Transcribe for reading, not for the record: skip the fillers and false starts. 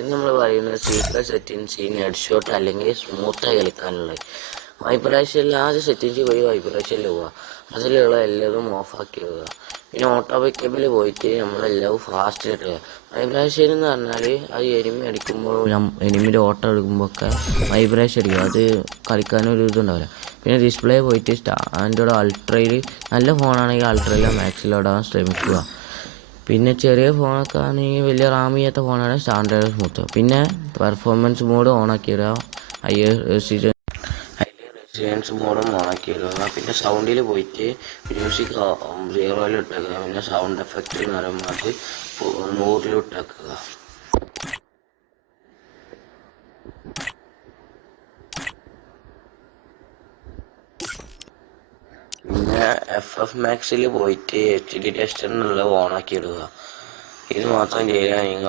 ഇന്ന് നമ്മൾ പറയുന്നത് സീക്രട്ട് സെറ്റിങ്സ് ഹെഡ് ഷോട്ട് അല്ലെങ്കിൽ സ്മൂത്തായി കളിക്കാനുള്ളത്. വൈബ്രേഷനിൽ ആദ്യം സെറ്റിങ്സ് പോയി വൈബ്രേഷനിൽ പോവുക, അതിലുള്ള എല്ലാതും ഓഫാക്കി വെക്കുക. പിന്നെ ഓട്ടോമാറ്റിക്കബിൾ പോയിട്ട് നമ്മളെല്ലാം ഫാസ്റ്റ് ഇടുക. വൈബ്രേഷൻ എന്ന് പറഞ്ഞാൽ അത് എനിമി അടിക്കുമ്പോൾ എനിമിൻ്റെ ഓട്ടം എടുക്കുമ്പോഴൊക്കെ വൈബ്രേഷൻ അടിക്കുക, അത് കളിക്കാനൊരു ഇതുണ്ടാവില്ല. പിന്നെ ഡിസ്പ്ലേ പോയിട്ട് സ്റ്റാൻഡേർഡ് അൾട്രയിൽ നല്ല ഫോണാണെങ്കിൽ അൾട്രയിലോ മാക്സിലോടാൻ ശ്രമിക്കുക. പിന്നെ ചെറിയ ഫോണൊക്കെ ആണെങ്കിൽ വലിയ റാം ചെയ്യാത്ത ഫോണാണ് സ്റ്റാൻഡേർഡ് സ്മൂത്ത്. പിന്നെ പെർഫോമൻസ് മോഡ് ഓണാക്കിയിടുക, ഹയർ റെസിഡൻസ് മോഡും ഓണാക്കിയിടുക. പിന്നെ സൗണ്ടിൽ പോയിട്ട് മ്യൂസിക് 0 ഇട്ടേക്കുക. പിന്നെ സൗണ്ട് എഫക്റ്റ് എന്ന് പറയുമ്പോൾ അത് 100 ഇട്ടേക്കുക. പിന്നെ FF മാക്സിൽ പോയിട്ട് HD ടെസ്റ്റർ എന്നുള്ളത് ഓണാക്കി ഇടുക. ഇത് മാത്രം ചെയ്യാൻ നിങ്ങൾ